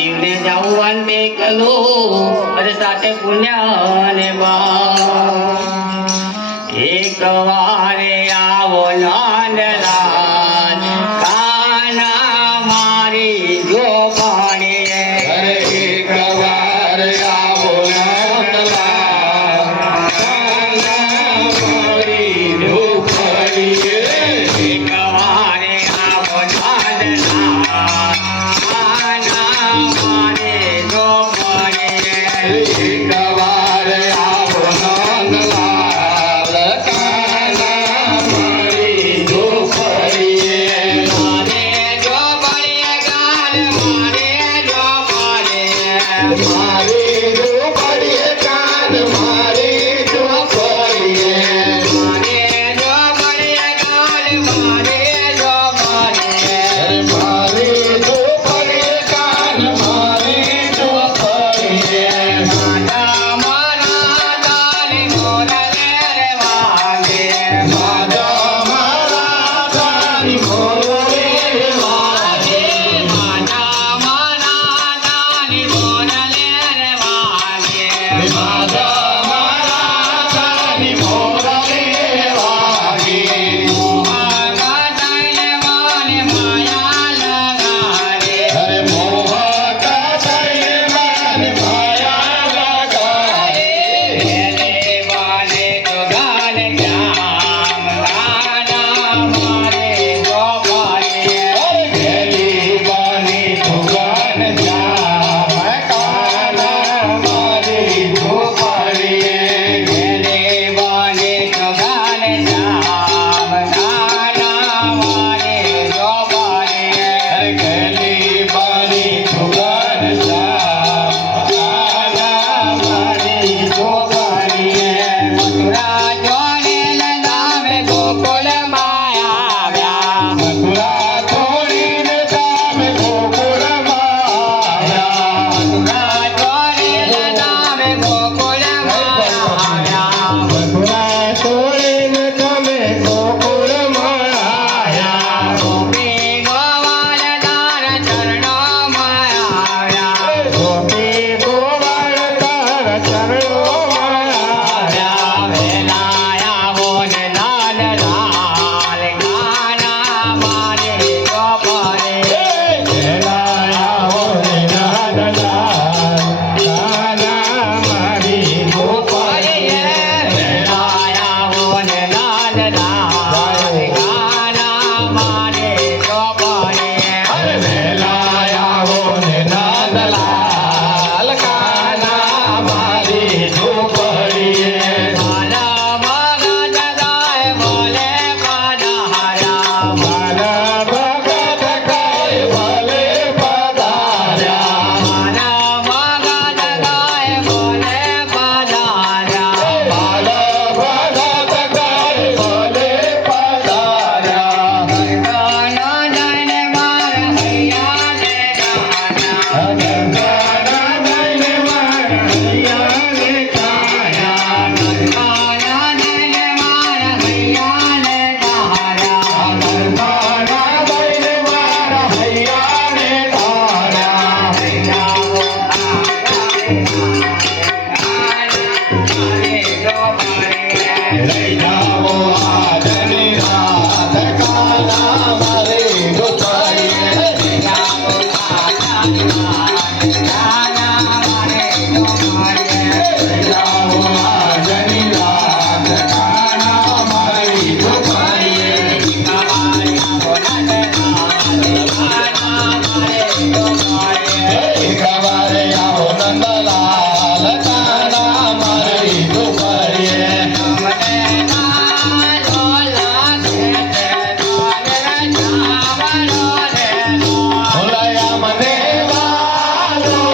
જીવને જાવું તે કલું અરે સાથે પુણ્ય ને એક વારે આવો નાનલાલ કાના મારી જો પાણીએ એક વાર આવો નાનલાલ કાના મારી જો પાણીએ એક વારે આવો નાનલાલ કાના મારી જો પાણીએ એક વાર આવો નાનલાલ કાના મારી જો પાણીએ મારે જો પાણીએ ગાલ મારે જો પાણીએ મારી જો પાડીએ કાન મારી જો પાડીએ મારે જો પાણીએ ગાલ મારે જો પાણીએ મારી જો પાડીએ કાન મારી જો પાડીએ મારા મારા દાલી મોરલે રે વાગે મારા મારા તારી મોરે વાગે મારા મારા દાલી મોરલે રે વાગે મારા મારા તારી મોરે વાગે મોહકા દઈને મને માયા લગાડે અરે મોહકા થઈને મને માયા લગાડે વેલે વાલે તો ગાલ જામ ગાના મારે જો પાડીએ ગેલી બાની ભગવાન જામ કાના મારી ધોપાડીએ વેલે વાલે તો ગાલ જામ ગાના મારે જો પાડીએ ગેલી બાની ભગવાન જામ કાના મારી ધોપાડીએ મથુરા જોડે લગાવે ગોકુળ માયા મથુરા છોડીને તમે ગોકુળમાં આવ્યા મથુરા જોડે લગાવે ગોકુળ માયા મથુરા છોડીને તમે ગોકુળમાં આવ્યા ગોપી ગોવાળ તારા ચરણોમાં આવ્યા ગોપી ગોવાળ તારા ચરણોમાં આવ્યા વેલાયા હો ને લાલ લાલ ગાના મારે જો પડે વેલાયા હોને નાનલાલ કાના મારી ગોપાળીએ વેલાયા હો ને લાલ લાલ ગાના મારે જો પડે અરે વેલાયા હોને નાનલાલ કાના મારી ઝૂંપડીએ મારા મગા જગાય બોલે પધાર્યા મારા ભગત કાય ભલે પધાર્યા મારા મગા જગાય બોલે પધાર્યા મારા ભગત કાય ભલે પધાર્યા ગંગાના જઈને મારા હૈયાને ગાના ગંગાના દઈને મારા હૈયાને કાયા ગંગાના જઈને મારા હૈયાને ગાયા ગંગાના દઈને મારા હૈયાને તાર્યા હૈયાઓ આરે જો મારે લઈ જાઓ આજની રાત કાના મારે ગોપાળીએ હૈયાઓ ગાના મારે જો મારે લઈ જાઓ આજની રાત કાના મારી ગોપાળીએ એક વારે આવો નંદલાલ કાના મારી ગોપાળીએ ભોલાયા મને વાલો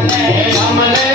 માને અમને